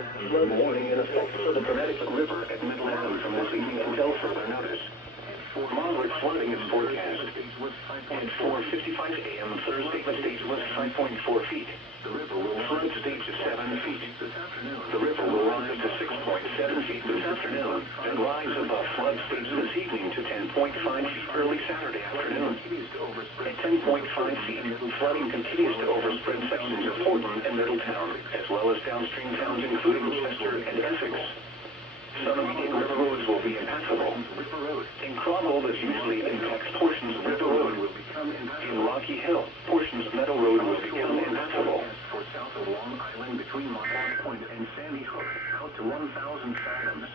Flood warning in effect for the Connecticut River at Midland from this evening until further notice. Moderate flooding is forecast. At 4:55 a.m. Thursday, the stage was 5.4 feet. Flood stage is 7 feet. The river will rise to 6.7 feet this afternoon and rise above flood stage this evening to 10.5 feet early Saturday afternoon. At 10.5 feet, flooding continues to overspread sections of Portland and Middletown, as well as downstream towns including Chester and Essex. Some immediate river roads will be impassable. In Cromwell, this usually impacts portions of River Road. In Rocky Hill, portions of Meadow Road will become impassable. For south of Long Island between Montauk Point and Sandy Hook, out to 1,000 fathoms.